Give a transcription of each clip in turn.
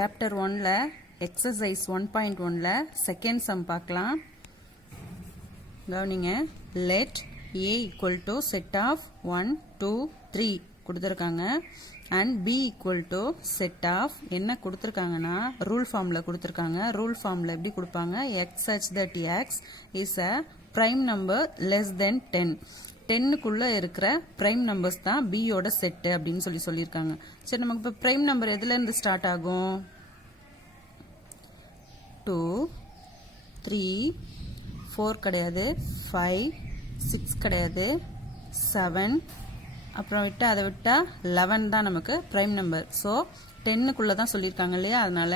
Chapter 1ல exercise 1.1ல second sum பார்க்கலாம். கவனிங்க. let a equal to set of 1 2 3 கொடுத்திருக்காங்க and b equal to set of என்ன கொடுத்திருக்காங்கன்னா rule ஃபார்ம்ல கொடுத்திருக்காங்க. ரூல் ஃபார்ம்ல எப்படி கொடுப்பாங்க? x such that x is a prime number less than 10. 10க்குள்ள இருக்கிற பிரைம் நம்பர்ஸ் தான் b யோட செட் அப்படின்னு சொல்லியிருக்காங்க. சரி, நமக்கு இப்போ பிரைம் நம்பர் எதுல இருந்து ஸ்டார்ட் ஆகும்? 2 3 4 கிடையாது, 5 6 கிடையாது, 7 அப்புறம் விட்டா அதை விட்டா 11 தான் நமக்கு பிரைம் நம்பர். ஸோ 10க்குள்ள தான் சொல்லியிருக்காங்க இல்லையா, அதனால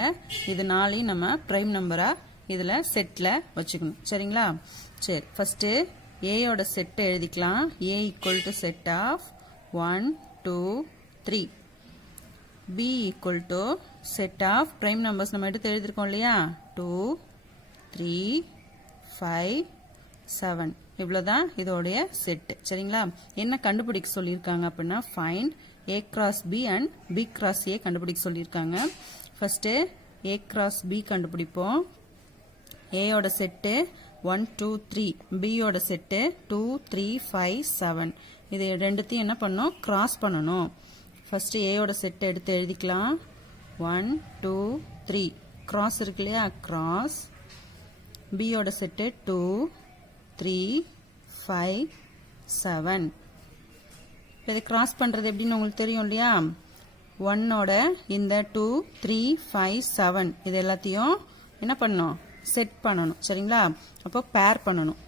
இது நாளையும் நம்ம பிரைம் நம்பரா இதுல செட்ல வச்சுக்கணும். சரிங்களா? சரி, ஃபர்ஸ்ட் ஏயோட செட் எழுதிக்கலாம். a equal to set of 1 2 3. b equal to set of prime numbers நம்ம எடுத்து எழுதிருக்கோம் இல்லையா, 2 3 5 7. இவ்வளவுதான் இதோடைய செட். சரிங்களா? என்ன கண்டுபிடிக்க சொல்லியிருக்காங்க அப்படின்னா find a cross b and b cross a கண்டுபிடிக்க சொல்லியிருக்காங்க. ஃபர்ஸ்ட் a cross b கண்டுபிடிப்போம். a யோட செட்டு 1 2 3, b யோட செட்டு 2 3 5 7. இது ரெண்டுத்தையும் என்ன பண்ணணும்? கிராஸ் பண்ணணும். ஃபர்ஸ்ட் a யோட செட் எடுத்து எழுதிக்கலாம். 1 2 3 கிராஸ் இருக்கு இல்லையா, கிராஸ். b யோட செட்டு 2 3 5 7. இது கிராஸ் பண்றது எப்படின்னு உங்களுக்கு தெரியும் இல்லையா, 1ஓட இந்த 2 3 5 7 இது எல்லாத்தையும் என்ன பண்ணணும்? செட் பண்ணணும். சரிங்களா? அப்போ பேர் பண்ணணும்.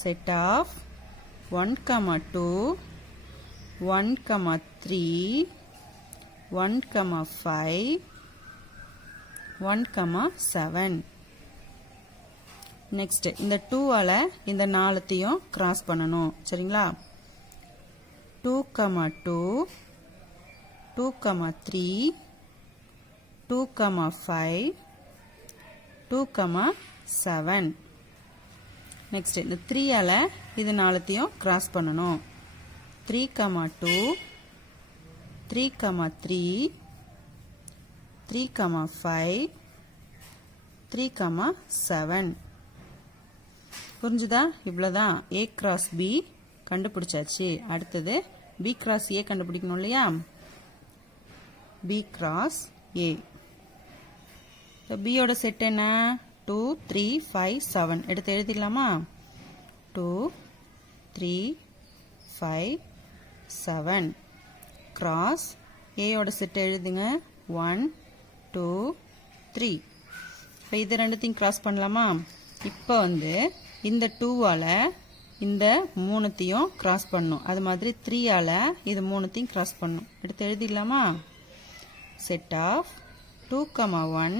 Set of 1 2 1 3 1 5 1 7. நெக்ஸ்ட் இந்த 2ஆல இந்த 4த்தையும் கிராஸ் பண்ணணும். சரிங்களா? 2 2 2 3 2 5 2 7. நெக்ஸ்ட் இந்த 3ஆல இது 4த்தையும் கிராஸ் பண்ணணும். 3 2 3 3 3 5 3 7. புரிஞ்சுதா? இவ்வளவுதான் a cross b கண்டுபிடிச்சாச்சு. அடுத்தது b cross a கண்டுபிடிக்கணும் இல்லையா, b cross a. b யோட செட் என்ன? 2 3 5 7 எடுத்து எழுதிடலாமா? 2 3 5 7 கிராஸ் a யோட செட் எழுதுங்க. 1 2 3. இப்போ இது ரெண்டுத்தையும் கிராஸ் பண்ணலாமா? இப்போ இந்த 2ஆல இந்த 3த்தையும் கிராஸ் பண்ணணும். அது மாதிரி 3ஆல இது 3த்தையும் கிராஸ் பண்ணணும். எடுத்து எழுதிடலாமா? Set of 2 1.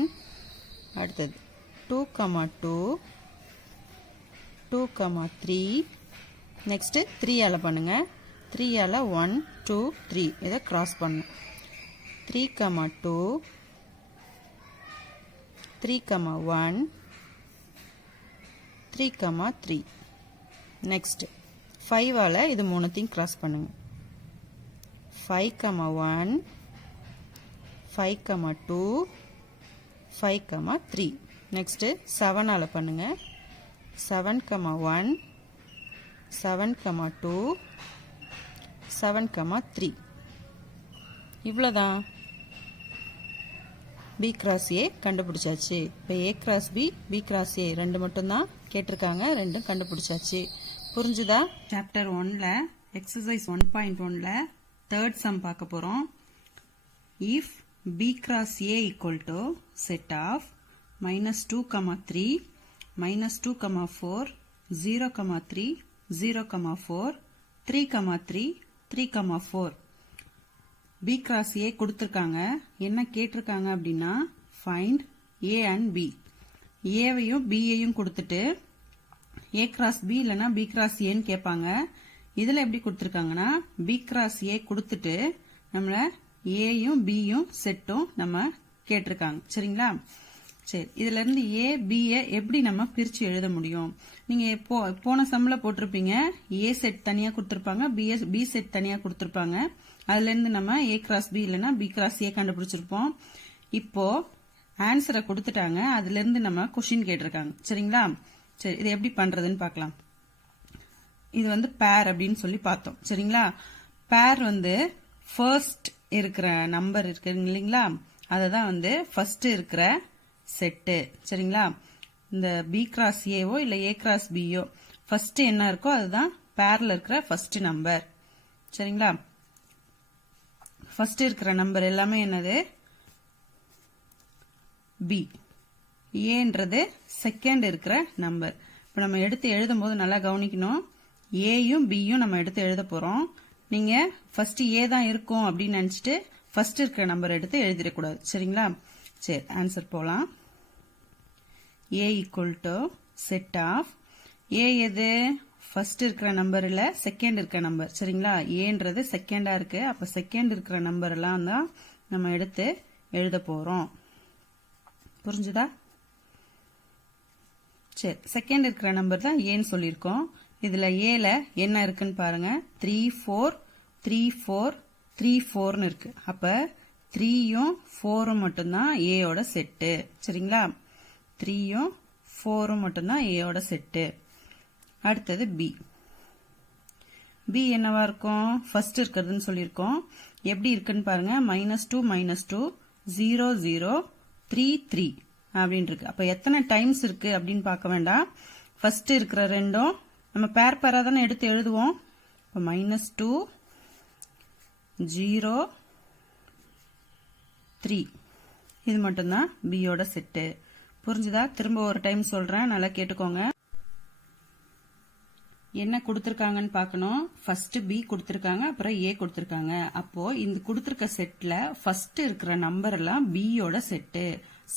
அடுத்தது 2 2 2 3. நெக்ஸ்ட் 3ஆல பண்ணுங்க. 3ஆல 1 2 3 இதை கிராஸ் பண்ணும். 3 2 3 1 3 3. நெக்ஸ்ட் 5ஆல இது 3த்தையும் கிராஸ் பண்ணுங்க. 5 1 5 2 5 3. நெக்ஸ்ட் 7ஆல பண்ணுங்க. 7 1 7 2 7 3. இவ்வளவுதான். b cross a கண்டுபிடிச்சாச்சு. இப்போ a cross b b cross a ரெண்டு மட்டும் தான் கேட்டிருக்காங்க, ரெண்டும் கண்டுபிடிச்சாச்சு. புரிஞ்சுதா? சாப்டர் 1ல எக்ஸசைஸ் 1.1ல தேர்ட் சம் பார்க்க போறோம். if b cross a equal to set of -2 3 -2 4 0 3 0 4 3 3 3 4. b cross a கொடுத்திருக்காங்க. என்ன கேட்டிருக்காங்க அப்படின்னா find a and b. ஏவையும் b-ஐயும் கொடுத்துட்டு a cross b இல்லனா b cross a ன்னு கேட்பாங்க. இதுல எப்படி கொடுத்திருக்காங்கன்னா b cross a கொடுத்துட்டு நம்மள ஏயும் பியும் செட்டும் நம்ம கேட்டிருக்காங்க. சரிங்களா? சரி, இதுல இருந்து ஏ பி எப்படி நம்ம பிரிச்சு எழுத முடியும்? நீங்க போன சம்ல போட்டிருப்பீங்க, ஏ செட் தனியா கொடுத்திருப்பாங்க, பி செட் தனியா கொடுத்திருப்பாங்க. அதுல இருந்து நம்ம a cross b இல்லனா b cross a கண்டுபிடிச்சிருப்போம். இப்போ ஆன்சரை கொடுத்துட்டாங்க, அதுல இருந்து நம்ம கொஸ்டின் கேட்டிருக்காங்க. சரிங்களா? சரி, இது எப்படி பண்றதுன்னு பார்க்கலாம். இது வந்து பேர் அப்படின்னு சொல்லி பார்த்தோம். சரிங்களா? பேர் வந்து ஃபர்ஸ்ட் இருக்கிற நம்பர் இருக்கு இல்லைங்களா, அததான் வந்து ஃபர்ஸ்ட் இருக்கிற செட்டு. சரிங்களா? இந்த பி கிராஸ் ஏவோ இல்ல ஏ கிராஸ் பியோ ஃபர்ஸ்ட் என்ன இருக்கோ அதுதான் பேர்ல இருக்கிற ஃபர்ஸ்ட் நம்பர். சரிங்களா? ஃபர்ஸ்ட் இருக்கிற நம்பர் எல்லாமே என்னது? பி. ஏன்றது செகண்ட் இருக்கிற நம்பர். இப்போ நம்ம எடுத்து எழுதும் போது நல்லா கவனிக்கணும். ஏயும் பியும் நம்ம எடுத்து எழுத போறோம். நீங்க ஃபர்ஸ்ட் ஏ தான் இருக்கும் அப்படின்னு நினைச்சிட்டு ஃபர்ஸ்ட் இருக்கிற நம்பர் எடுத்து எழுதிடக்கூடாது. சரிங்களா? சரி, ஆன்சர் போலாம். ஏ ஈக்குவல் டு செட் ஆஃப் ஏ எது? ஃபர்ஸ்ட் இருக்கிற நம்பர் இல்ல செகண்ட் இருக்கிற நம்பர். சரிங்களா? ஏன்றது செகண்டா இருக்கு. அப்ப செகண்ட் இருக்கிற நம்பர் எல்லாம் தான் நம்ம எடுத்து எழுத போறோம். புரிஞ்சுதா? சரி, செகண்ட் இருக்கிற நம்பர் தான் ஏன்னு சொல்லியிருக்கோம். இதுல ஏல என்ன இருக்குன்னு பாருங்க. 3 4 3 4 3 4ன்னு இருக்கு. அப்ப 3யும் 4ம் மட்டும்தான் ஏயோட செட்டு. சரிங்களா? 3யும் 4ம் மட்டும்தான் ஏயோட செட்டு. அடுத்தது பி. பி என்னவா இருக்கும்? ஃபர்ஸ்ட் இருக்கிறதுன்னு சொல்லியிருக்கோம். எப்படி இருக்குன்னு பாருங்க. -2 -2 0 0 3 3 அப்படின்னு இருக்கு. அப்ப எத்தனை டைம்ஸ் இருக்கு அப்படின்னு பார்க்க வேண்டாம். ஃபர்ஸ்ட் இருக்கிற ரெண்டும் நம்ம பேர் பேரா தானே எடுத்து எழுதுவோம். இப்போ -2 0 3 இது மட்டும்தான் பியோட செட்டு. புரிஞ்சுதா? திரும்ப ஒரு டைம் சொல்றேன், நல்லா கேட்டுக்கோங்க. என்ன கொடுத்திருக்காங்கன்னு பார்க்கணும். ஃபர்ஸ்ட் பி கொடுத்திருக்காங்க, அப்புறம் ஏ கொடுத்திருக்காங்க. அப்போ இந்த கொடுத்திருக்க செட்ல ஃபர்ஸ்ட் இருக்கிற நம்பர் எல்லாம் பியோட செட்டு,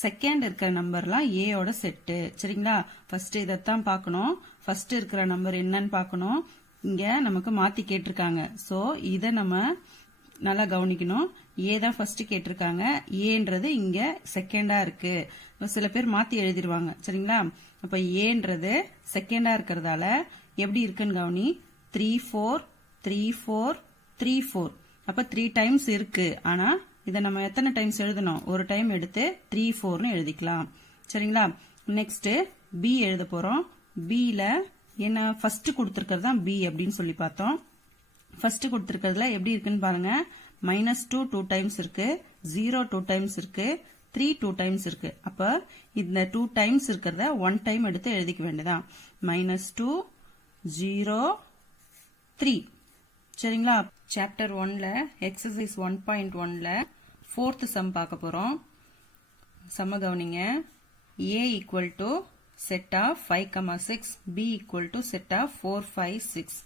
செகண்ட் இருக்கிற நம்பர்லாம் ஏயோட செட்டு. சரிங்களா? ஃபர்ஸ்ட் இதைத்தான் பார்க்கணும். ஃபர்ஸ்ட் இருக்கிற நம்பர் என்னன்னு பார்க்கணும். இங்க நமக்கு மாத்தி கேட்டிருக்காங்க. சோ இத நம்ம நல்லா கவனிக்கணும். ஏ தான் ஃபர்ஸ்ட் கேட்டிருக்காங்க, ஏன்றது இங்க செகண்டா இருக்கு. சில பேர் மாத்தி எழுதிருவாங்க. சரிங்களா? அப்ப ஏன்றது செகண்டா இருக்கிறதால எப்படி இருக்குன்னு கவனி. 3 4 3 4 3 4 அப்ப 3 டைம்ஸ் இருக்கு. ஆனா இதை நம்ம எத்தனை டைம்ஸ் எழுதணும்? ஒரு டைம் எடுத்து 3 4ன்னு எழுதிக்கலாம். சரிங்களா? நெக்ஸ்ட் பி எழுத போறோம். பில என்ன ஃபர்ஸ்ட் கொடுத்திருக்கிறது தான் பி அப்படின்னு சொல்லி பார்த்தோம். ஃபர்ஸ்ட் கொடுத்திருக்கிறதுல எப்படி இருக்குன்னு பாருங்க. -2 2 டைம்ஸ் இருக்கு, 0 2 டைம்ஸ் இருக்கு, 3 2 டைம்ஸ் இருக்கு. அப்ப இந்த 2 டைம்ஸ் இருக்கிறத 1 டைம் எடுத்து எழுதிக்க வேண்டியதான். -2 0 3. சரிங்களா? சாப்டர் 1ல எக்ஸசைஸ் 1.1ல 4th சம் பார்க்க போறோம். சம கவனிங்க. A equal to set of 5, 6, B equal to set of 4, 5, 6,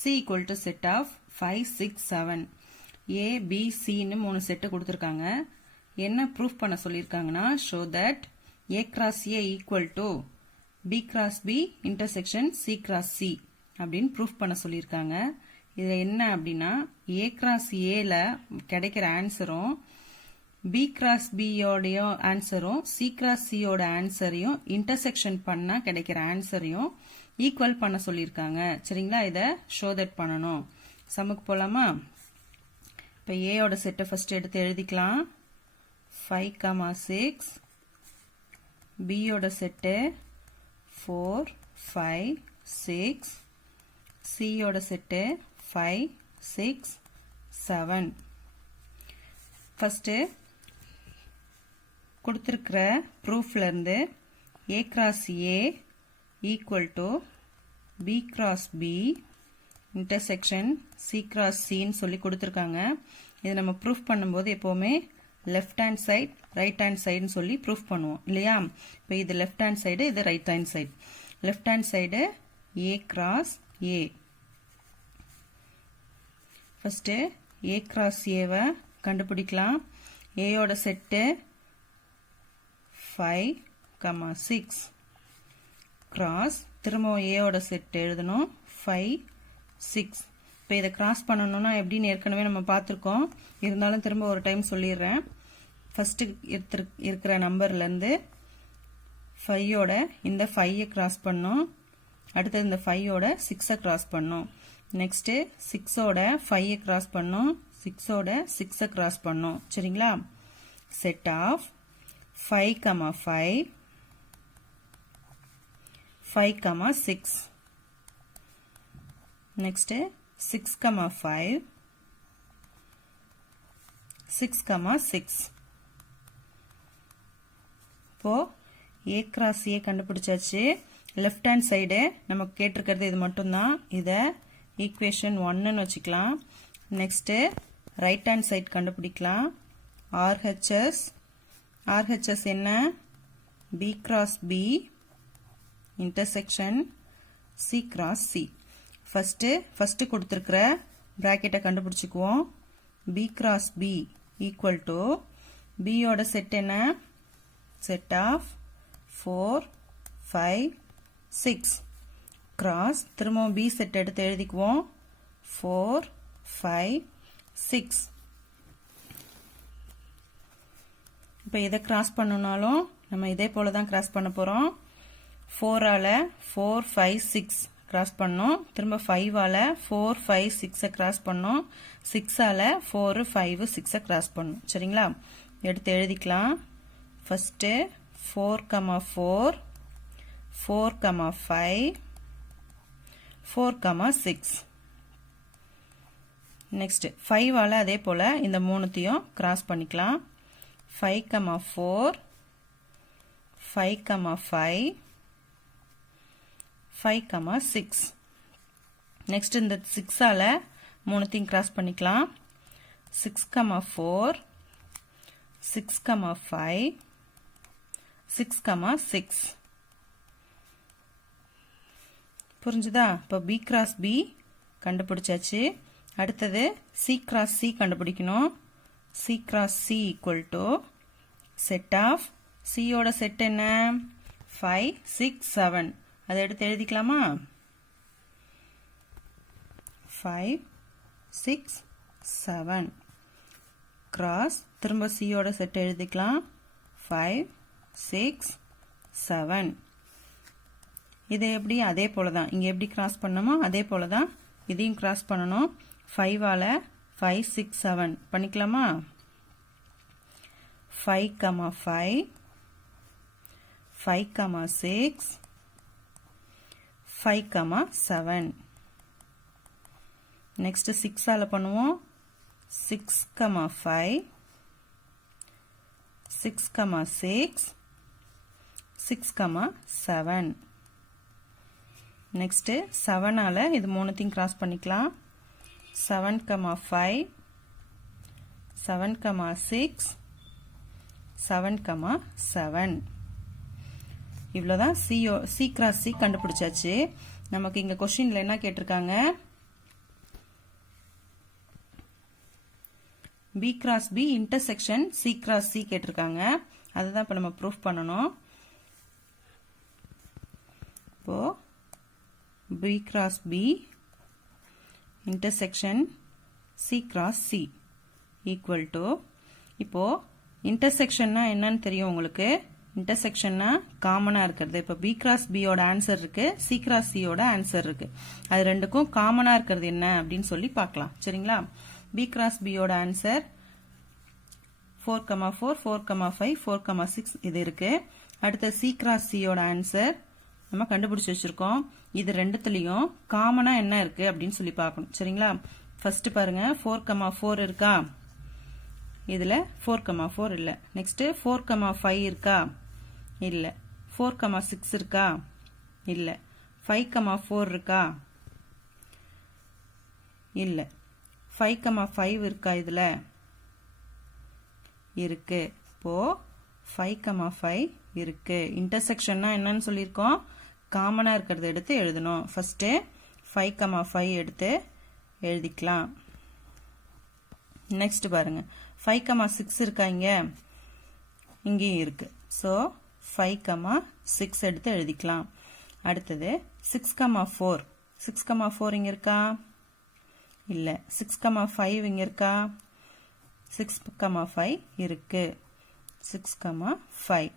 C equal to set of 5, 6, 7. A, B, C ன்னு 3 செட் கொடுத்திருக்காங்க. என்ன ப்ரூஃப் பண்ண சொல்லியிருக்காங்கன்னா, show that A cross A equal to B cross B intersection C cross C அப்படின்னு proof பண்ண சொல்லியிருக்காங்க. இதுல என்ன அப்படின்னா, A cross Aல கிடைக்கிற ஆன்சரும் B cross B யோடைய ஆன்சரும் C cross C யோட ஆன்சரையும் இன்டர்செக்ஷன் பண்ணா கிடைக்கிற ஆன்சரையும் ஈக்குவல் பண்ண சொல்லியிருக்காங்க. சரிங்களா? இத ஷோ தட் பண்ணணும். சமுக்கு போலாமா? இப்ப A யோட செட்டை ஃபர்ஸ்ட் எடுத்து எழுதிக்கலாம். 5, 6. B யோட செட்டு 4, 5, 6. C யோட செட்டு 5, 6, 7. ஃபர்ஸ்ட் கொடுத்திருக்கிற ப்ரூஃப்ல இருந்து A cross A equal to B cross B intersection C cross C ன்னு சொல்லி கொடுத்திருக்காங்க. இதை நம்ம ப்ரூஃப் பண்ணும்போது எப்பவுமே left hand side right hand சைடுன்னு சொல்லி ப்ரூஃப் பண்ணுவோம் இல்லையா? இப்போ இது லெஃப்ட் ஹேண்ட் சைடு, இது right hand side. Left hand side A cross A. First A cross Aவை கண்டுபிடிக்கலாம். A யோட செட்டு 5, 6 கிராஸ் திரும்ப A யோட செட் எழுதணும் 5, 6. இப்போ இதை கிராஸ் பண்ணணும்னா எப்படின்னு ஏற்கனவே நம்ம பார்த்துருக்கோம். இருந்தாலும் திரும்ப ஒரு டைம் சொல்லிடுறேன். ஃபர்ஸ்ட் இருக்கிற நம்பர்லேருந்து 5யோட இந்த 5 கிராஸ் பண்ணும். அடுத்தது இந்த 5யோட 6 கிராஸ் பண்ணும். நெக்ஸ்ட் 6ஓட 5 கிராஸ் பண்ணும். 6ஓட 6 கிராஸ் பண்ணும். சரிங்களா? set of 5, 5, 5, 6. Next 6, 5, 6, 6. இப்போ A cross A கண்டுபிடிச்சாச்சு. லெஃப்ட் ஹேண்ட் சைடு நமக்கு கேட்டிருக்கிறது இது மட்டும்தான். இதை ஈக்குவேஷன் 1ன்னு வச்சுக்கலாம். நெக்ஸ்ட்டு ரைட் ஹேண்ட் சைடு கண்டுபிடிக்கலாம். RHS என்ன? B cross B intersection C cross C. First கொடுத்துருக்கிற ப்ராக்கெட்டை கண்டுபிடிச்சிக்குவோம். B cross B equal to Bயோட செட் என்ன? செட் ஆஃப் 4, 5, 6 cross திரும்பவும் B செட் எடுத்து எழுதிக்குவோம். 4, 5, 6. இப்போ இதை கிராஸ் பண்ணனாலும் நம்ம இதே போல தான் கிராஸ் பண்ண போகிறோம். 4ஆல் 4, 5, 6 கிராஸ் பண்ணோம். திரும்ப 5ஆல் 4, 5, 6 கிராஸ் பண்ணோம். 6ஆல் 4, 5, 6 கிராஸ் பண்ணோம். சரிங்களா? எடுத்து எழுதிக்கலாம். ஃபஸ்ட்டு 4, 4, 4, 5, 4, 6. நெக்ஸ்ட் 5ஆல் அதே போல் இந்த மூணுத்தையும் கிராஸ் பண்ணிக்கலாம். 5, 4, 5, 5, 5, 6. நெக்ஸ்ட் இந்த 6ஆல் மூணுத்தையும் கிராஸ் பண்ணிக்கலாம். 6, 4, 6, 5, 6, 6. புரிஞ்சுதா? இப்போ B cross B கண்டுபிடிச்சாச்சு. அடுத்தது C cross C கண்டுபிடிக்கணும். C cross C equal to set of C யோட செட் என்ன? 5, 6, 7. அதை எடுத்து எழுதிக்கலாமா? 5, 6, 7 cross திரும்ப C யோட செட் எழுதிக்கலாம். 5, 6, 7. இது எப்படி? அதே போல தான். இங்கே எப்படி கிராஸ் பண்ணணுமோ அதே போல தான் இதையும் கிராஸ் பண்ணணும். 5ஆல் 5, 6, 7 பண்ணிக்கலாமா? 5, 5, 5, 6, 5, 7. நெக்ஸ்ட் 6ஆல் பண்ணுவோம். 6, 5, 6, 6, 6, 7. நெக்ஸ்ட் 7ஆல் இது மூணுத்தையும் கிராஸ் பண்ணிக்கலாம். 7, 5, 7, 6, 7, 7. இவ்வளோதான் C cross C கண்டுபிடிச்சாச்சு. நமக்கு இங்கே கொஸ்டின்ல என்ன கேட்டிருக்காங்க? B cross B intersection C cross C கேட்டிருக்காங்க. அதுதான் இப்போ நம்ம ப்ரூஃப் பண்ணணும். இப்போ B cross B intersection C cross C equal to இப்போ இன்டர்செக்ஷன்னா என்னன்னு தெரியும் உங்களுக்கு? இன்டர்செக்ஷன்னா காமனாக இருக்கிறது. இப்போ B cross B யோட ஆன்சர் இருக்கு, C cross C யோட ஆன்சர் இருக்கு. அது ரெண்டுக்கும் காமனாக இருக்கிறது என்ன அப்படின்னு சொல்லி பார்க்கலாம். சரிங்களா? B cross B யோட ஆன்சர் 4, 4, 4, 5, 4, 6 இது இருக்கு. அடுத்த C cross C யோட ஆன்சர் நம்ம கண்டுபிடிச்சு வச்சிருக்கோம். இது ரெண்டுத்துலயும் காமனா என்ன இருக்கு அப்படின்னு சொல்லி பார்க்கணும். சரிங்களா? ஃபர்ஸ்ட் பாருங்க 4, 4 இருக்கா? இதுல 4, 4 இல்ல. நெக்ஸ்ட் 4, 5 இருக்கா? இல்ல. 4, 6 இருக்கா? இல்ல. 5, 4 இருக்கா? இல்ல. 5, 5 இருக்கா இதுல? இருக்கு. இப்போ 5, 5 இருக்கு. இன்டர்செக்ஷன்னா என்னன்னு சொல்லியிருக்கோம்? காமனா இருக்கிறத எடுத்து எழுதணும். ஃபர்ஸ்ட் 5, 5 எடுத்து எழுதிக்கலாம். நெக்ஸ்ட் பாருங்க 5, 6 இருக்கா? இங்கேயும் இருக்கு. ஸோ 5, 6 எடுத்து எழுதிக்கலாம். அடுத்தது 6, 4. 6, 4 இங்க இருக்கா? இல்ல. 6, 5 இங்க இருக்கா? 6, 5 இருக்கு. 6, 5.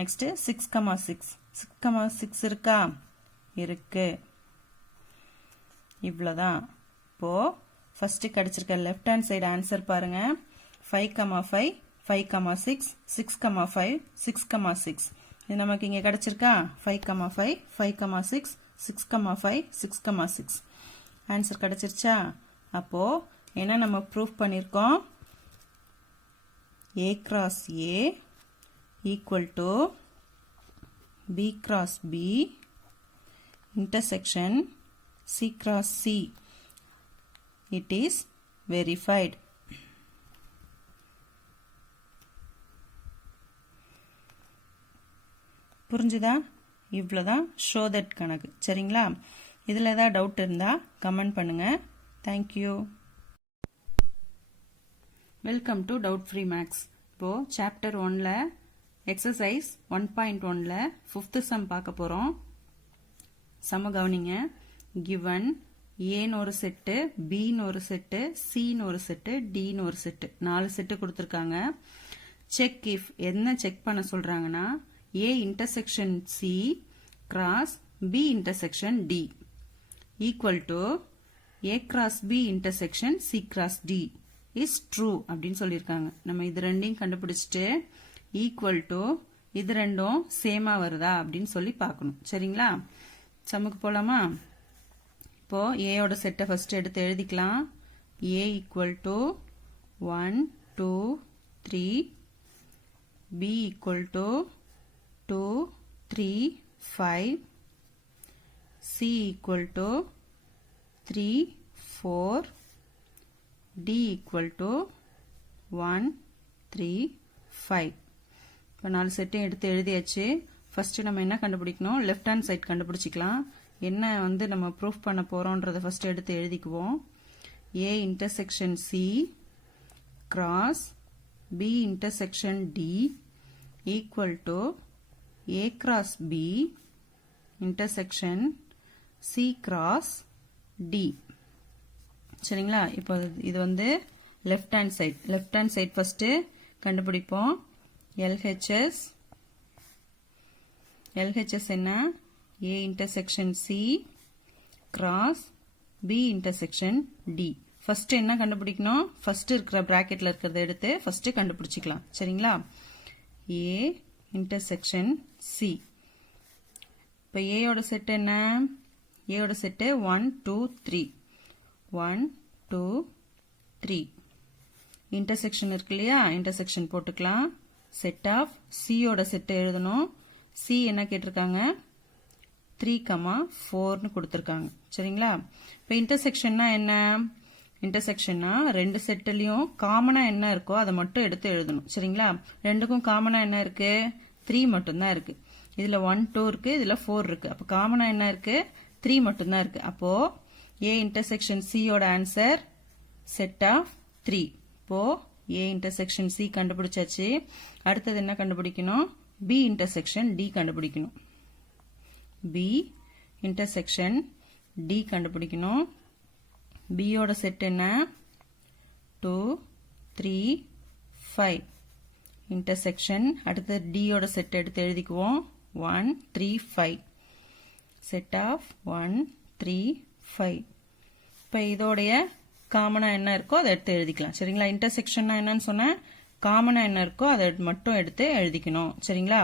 நெக்ஸ்ட் 6, 6. 6, 6 இருக்கா? இருக்கு. இவ்வளவுதான். இப்போ ஃபர்ஸ்ட் கிடைச்சிருக்க லெஃப்ட் ஹேண்ட் சைடு ஆன்சர் பாருங்க. 5, 5, 5, 6, 6, 5, 6, 6. இது நமக்கு இங்கே கிடைச்சிருக்கா 5, 5, 5, 6, 6, 5, 6, 6. ஆன்சர் கிடைச்சிருச்சா? அப்போ என்ன நம்ம ப்ரூஃப் பண்ணியிருக்கோம்? A cross A equal to B cross B intersection C cross C. It is verified. புரிஞ்சுதா? இவ்வளோதான் ஷோ தட் கணக்கு. சரிங்களா? இதில் ஏதாவது டவுட் இருந்தால் கமெண்ட் பண்ணுங்கள். Thank you. Welcome to doubt free maths. இப்போது சாப்டர் 1ல் எக்ஸசைஸ் 1.1ல் 5th சம் பார்க்க போகிறோம். சம கவனிங்க. கிவன் ஏன்னு ஒரு செட்டு, பின்னு ஒரு செட்டு, சின்னு ஒரு செட்டு, டின்னு ஒரு செட்டு, 4 செட்டு கொடுத்துருக்காங்க. செக் இஃப் என்ன செக் பண்ண சொல்கிறாங்கன்னா A intersection C cross B intersection D equal to A cross B intersection C cross D is true அப்படின்னு சொல்லியிருக்காங்க. நம்ம இது ரெண்டையும் கண்டுபிடிச்சிட்டு equal to இது ரெண்டும் சேமா வருதா அப்படின்னு சொல்லி பார்க்கணும். சரிங்களா? சம்முக்கு போலாமா? இப்போ ஏயோட செட்டை ஃபர்ஸ்ட் எடுத்து எழுதிக்கலாம். A equal to 1, 2, 3, B equal to 2, 3, 5, C equal to 3, 4, D equal to 1, 3, 5. இப்போ 4 செட்டையும் எடுத்து எழுதியாச்சு. ஃபர்ஸ்ட் நம்ம என்ன கண்டுபிடிக்கணும்? லெஃப்ட் ஹேண்ட் சைட் கண்டுபிடிச்சிக்கலாம். என்ன வந்து நம்ம ப்ரூஃப் பண்ண போறோம்ன்றத ஃபர்ஸ்ட் எடுத்து எழுதிக்குவோம். A intersection C cross B intersection D equal to A cross B intersection C cross D. சரிங்களா? இப்போ இது வந்து left hand side. Left hand side first கண்டுபிடிப்போம். LHS என்ன? A intersection C cross B intersection D. First என்ன கண்டுபிடிக்கணும்? First இருக்கிற பிராக்கெட்ல இருக்கிறத எடுத்து ஃபர்ஸ்ட் கண்டுபிடிச்சிக்கலாம். சரிங்களா? A intersection C. இப்போ ஏயோட செட் என்ன? ஏயோட செட்டு 1, 2, 3. 1, 2, 3. இன்டர்செக்ஷன் இருக்கு இல்லையா? இன்டர்செக்ஷன் போட்டுக்கலாம். செட் ஆஃப் சியோட செட்டை எழுதணும். சி என்ன கேட்டிருக்காங்க? 3, 4ன்னு கொடுத்துருக்காங்க. சரிங்களா? இப்போ இன்டர்செக்ஷன்னா என்ன? இன்டர்செக்ஷன்னா ரெண்டு செட்டுலையும் காமனா என்ன இருக்கோ அதை மட்டும் எடுத்து எழுதணும். சரிங்களா? ரெண்டுக்கும் காமனா என்ன இருக்கு? 3 மட்டும்தான் இருக்கு. இதுல 1, 2 இருக்கு, இதுல 4 இருக்கு. அப்ப காமனா என்ன இருக்கு? 3 மட்டும்தான் இருக்கு. அப்போ A intersection C யோட ஆன்சர் செட் ஆஃப் 3. இப்போ A intersection C கண்டுபிடிச்சாச்சு. அடுத்தது என்ன கண்டுபிடிக்கணும்? B intersection D கண்டுபிடிக்கணும். B intersection D கண்டுபிடிக்கணும். B யோட செட் என்ன? 2, 3, 5. இன்டர்செக்ஷன். அடுத்து D யோட செட் எடுத்து எழுதிக்குவோம். 1, 3, 5. Set of 1, 3, 5. இப்போ இதோடைய காமனா என்ன இருக்கோ அதை எடுத்து எழுதிக்கலாம். சரிங்களா? இன்டர்செக்ஷன்னா என்னன்னு சொன்னேன்? காமனா என்ன இருக்கோ அதை மட்டும் எடுத்து எழுதிக்கணும். சரிங்களா?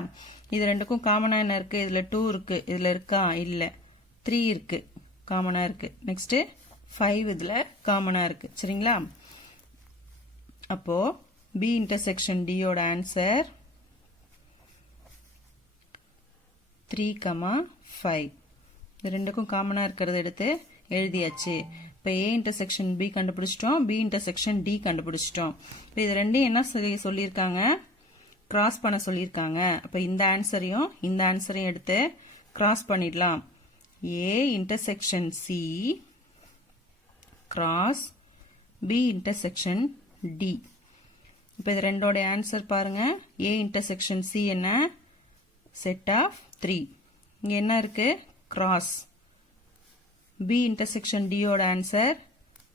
இது ரெண்டுக்கும் காமனா என்ன இருக்கு? இதுல 2 இருக்கு, இதுல இருக்கா? இல்ல. 3 இருக்கு, காமனா இருக்கு. நெக்ஸ்ட் 5 இதுல காமனா இருக்கு. சரிங்களா? அப்போ B intersection D யோட ஆன்சர் 3, 5. இது ரெண்டுக்கும் காமனா இருக்கிறத எடுத்து எழுதியாச்சு. இப்போ A intersection B கண்டுபிடிச்சிட்டோம், B intersection D கண்டுபிடிச்சிட்டோம். இப்போ இது ரெண்டையும் என்ன சொல்லியிருக்காங்க? கிராஸ் பண்ண சொல்லியிருக்காங்க. அப்போ இந்த ஆன்சரையும் எடுத்து கிராஸ் பண்ணிடலாம். A intersection C cross B intersection D. இப்போ இது ரெண்டோட ஆன்சர் பாருங்க. A intersection C என்ன? Set of 3. இங்க என்ன இருக்கு? கிராஸ். B intersection D யோட ஆன்சர்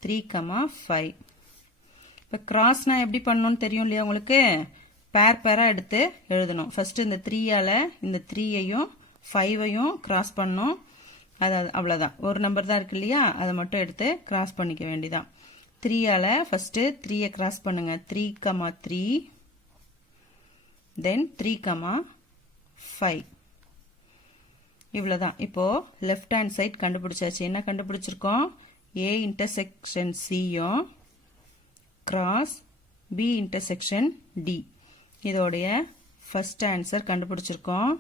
3, 5. இப்போ கிராஸ்னா எப்படி பண்ணணும்னு தெரியும் இல்லையா உங்களுக்கு? பேரா எடுத்து எழுதணும். ஃபர்ஸ்ட் இந்த 3ஆல இந்த 3ஐயும் 5ஐயும் கிராஸ் பண்ணணும். அதாவது அவ்வளவுதான். ஒரு நம்பர் தான் இருக்கு இல்லையா? அதை மட்டும் எடுத்து கிராஸ் பண்ணிக்க வேண்டியதான். 3ஆல ஃபர்ஸ்ட் 3ஐ கிராஸ் பண்ணுங்க. 3, 3, then 3, 5. இவ்வளவுதான். இப்போ left hand side கண்டுபிடிச்சாச்சு. என்ன கண்டுபிடிச்சிருக்கோம்? A intersection C யும் cross B intersection D. இதோடைய first answer கண்டுபிடிச்சிருக்கோம்.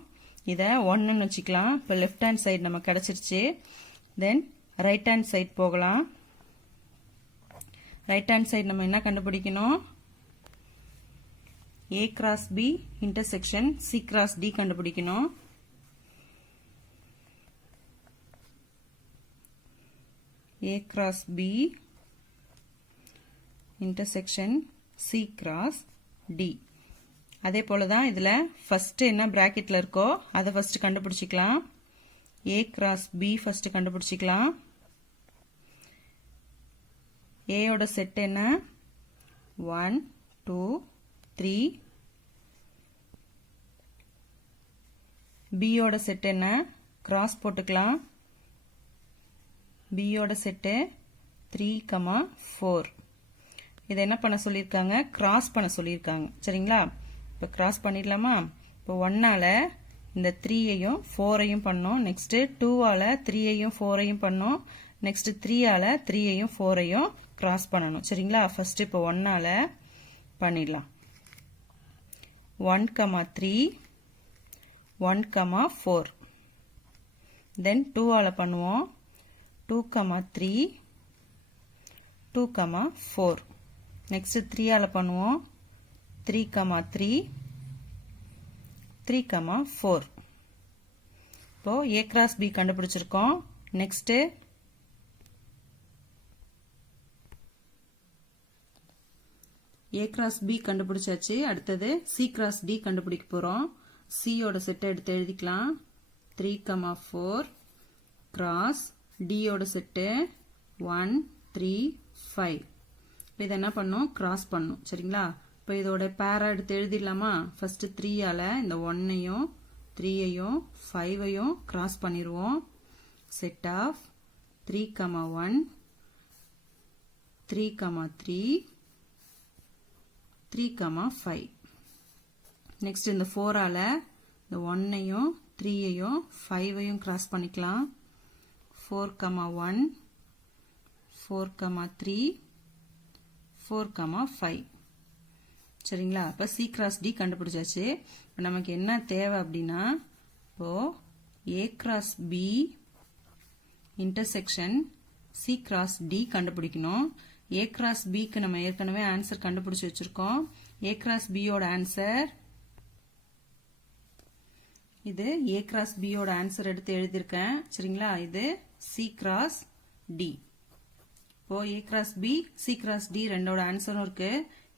இத 1 ன்னு வச்சுக்கலாம். இப்போ left hand side நம்ம கிடைச்சிருச்சு. then right hand side போகலாம். right hand side நம்ம என்ன கண்டுபிடிக்கணும்? A cross B intersection C cross D கண்டுபிடிக்கணும். A cross B intersection C cross D. அதே போல தான் இதுல first என்ன bracketல இருக்கோ அதை first கண்டுபிடிச்சிக்கலாம். A cross B first கண்டுபிடிச்சிக்கலாம். A ஓட செட் என்ன? 1 2 3. B ஓட செட் என்ன? கிராஸ் போட்டுக்கலாம். B ஓட செட் 3, 4. இதை என்ன பண்ண சொல்லியிருக்காங்க? கிராஸ் பண்ண சொல்லியிருக்காங்க. சரிங்களா? இப்போ கிராஸ் பண்ணிடலாமா? இப்போ 1ஆல இந்த 3ஐயும் 4ஐயும் பண்ணோம். நெக்ஸ்ட் 2ஆல 3ஐயும் 4ஐயும் பண்ணோம். நெக்ஸ்ட் 3ஆல 3ஐயும் 4ஐயும் கிராஸ் பண்ணணும். சரிங்களா? ஃபர்ஸ்ட் இப்போ 1ஆல பண்ணிடலாம். 1, 3 1, 4. then 2ஆல பண்ணுவோம். 2, 3 2, 4. நெக்ஸ்ட் 3ஆல பண்ணுவோம். 3, 3 3, 4. இப்போ A cross B கண்டுபிடிச்சிருக்கோம். நெக்ஸ்ட் A cross B கண்டுபிடிச்சாச்சு. அடுத்தது C cross D கண்டுபிடிக்க போறோம். C ஓட செட்டை எடுத்து எழுதிக்கலாம். 3, 4 cross D ஓட செட்டு 1, 3, 5. இப்போ இதை என்ன பண்ணும்? கிராஸ் பண்ணும். சரிங்களா? இப்போ இதோட பேரா எடுத்து எழுதிடலாமா? ஃபர்ஸ்ட் 3ஆல இந்த 1ஐயும் 3ஐயும் 5ஐயும் கிராஸ் பண்ணிடுவோம். Set of 3, 1 3, 3 3, 5. நெக்ஸ்ட் இந்த 4ஆல இந்த 1ஐயும் 3ஐயும் 5ஐயும் கிராஸ் பண்ணிக்கலாம். 4, 1 4, 3 4, 5. சரிங்களா? அப்ப C cross D கண்டுபிடிச்சாச்சு. இப்போ நமக்கு என்ன தேவை அப்படின்னா, இப்போ A cross B intersection C cross D கண்டுபிடிக்கணும். A cross B க்கு நம்ம ஏற்கனவே ஆன்சர் கண்டுபிடிச்சு வச்சிருக்கோம். A cross B ஓட ஆன்சர் இது. A cross B ஓட ஆன்சர் எடுத்து எழுதியிருக்கேன். சரிங்களா? இது C cross D. இப்போ A cross B C cross D ரெண்டோட ஆன்சரும் இருக்கு.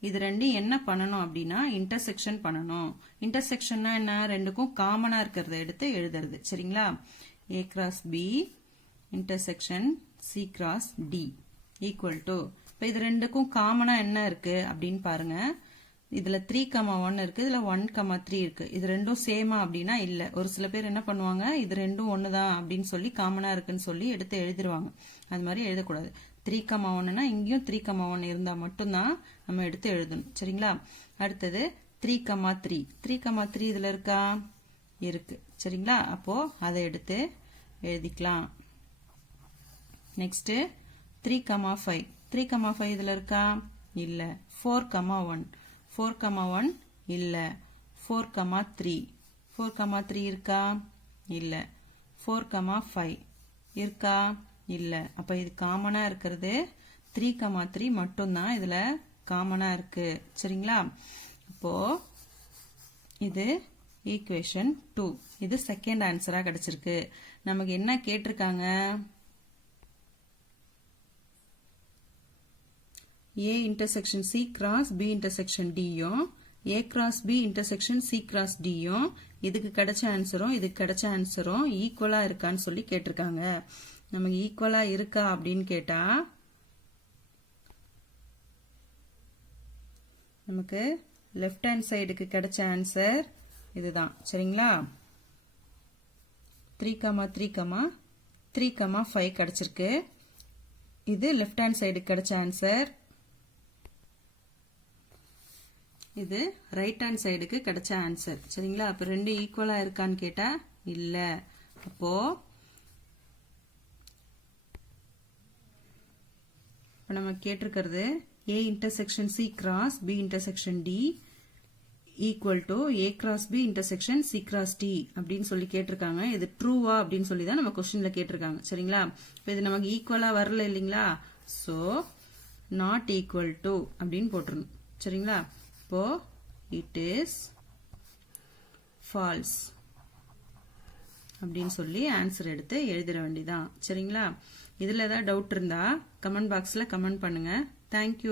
இது ரெண்டும் என்ன பண்ணணும் அப்படின்னா இன்டர்செக்ஷன் பண்ணணும். இன்டர்செக்ஷன்னா என்ன? ரெண்டுக்கும் காமனா இருக்கிறத எடுத்து எழுதுறது. சரிங்களா? A cross B intersection C cross D equal to, இப்போ இது ரெண்டுக்கும் காமனா என்ன இருக்கு அப்படின்னு பாருங்க. இதுல 3, 1 இருக்கு. இதுல 1, 3 இருக்கு. இது ரெண்டும் சேமா அப்படின்னா இல்ல. ஒரு சில பேர் என்ன பண்ணுவாங்க, இது ரெண்டும் ஒண்ணுதான் அப்படின்னு சொல்லி காமனா இருக்குன்னு சொல்லி எடுத்து எழுதிருவாங்க. அது மாதிரி எழுதக்கூடாது. 3, 1னா இங்கேயும் 3, 1 இருந்தா மட்டும்தான் நம்ம எடுத்து எழுதணும். சரிங்களா? அடுத்தது 3, 3 3, 3 இதுல இருக்கா? இருக்கு. சரிங்களா? அப்போ அதை எடுத்து எழுதிக்கலாம். நெக்ஸ்ட் 3, 5 3, 5 இதுல இருக்கா? இல்ல. 4, 1 4, 1 இல்ல. 4, 3 4, 3 இருக்கா? இல்ல. 4, 5 இருக்கா? இல்ல. அப்ப இது காமனா இருக்கிறது 3, 3 மட்டும்தான் இதுல காமனா இருக்கு. சரிங்களா? அப்போ இது ஈக்குவேஷன் 2. இது செகண்ட் ஆன்சரா கிடைச்சிருக்கு. நமக்கு என்ன கேட்டிருக்காங்க? A intersection C cross B intersection D யும் A cross B intersection C cross D யும் இதுக்கு கிடைச்ச ஆன்சரும் இதுக்கு கிடைச்ச ஆன்சரும் ஈக்குவலா இருக்கான்னு சொல்லி கேட்டிருக்காங்க. நமக்கு ஈக்குவலா இருக்கா அப்படின்னு கேட்டா நமக்கு லெஃப்ட் ஹேண்ட் சைடுக்கு கிடைச்ச ஆன்சர் இதுதான். சரிங்களா? 3, 3, 3, 5 கிடைச்சிருக்கு. இது லெஃப்ட் ஹேண்ட் சைடுக்கு கிடைச்ச ஆன்சர். இது ரைட் ஹேண்ட் சைடுக்கு கிடைச்ச ஆன்சர். சரிங்களா? அப்ப ரெண்டு ஈக்குவலா இருக்கான்னு கேட்டா இல்ல. அப்போ நம்ம கேட்டிருக்கிறது A intersection C cross B intersection D equal to A cross B intersection C cross D அப்படின்னு சொல்லி கேட்டிருக்காங்க. இது ட்ரூவா அப்படின்னு சொல்லி தான் நம்ம கொஸ்டின்ல கேட்டிருக்காங்க. சரிங்களா? இப்போ இது நமக்கு ஈக்குவலா வரல இல்லைங்களா? ஸோ நாட் ஈக்குவல் டு அப்படின்னு போட்டுருணும். சரிங்களா? இப்போ இட் இஸ் ஃபால்ஸ் அப்படின்னு சொல்லி ஆன்சர் எடுத்து எழுதிட வேண்டியதான். சரிங்களா? இதுல ஏதாவது டவுட் இருந்தா கமெண்ட் பாக்ஸ்ல கமெண்ட் பண்ணுங்க. தேங்க்யூ.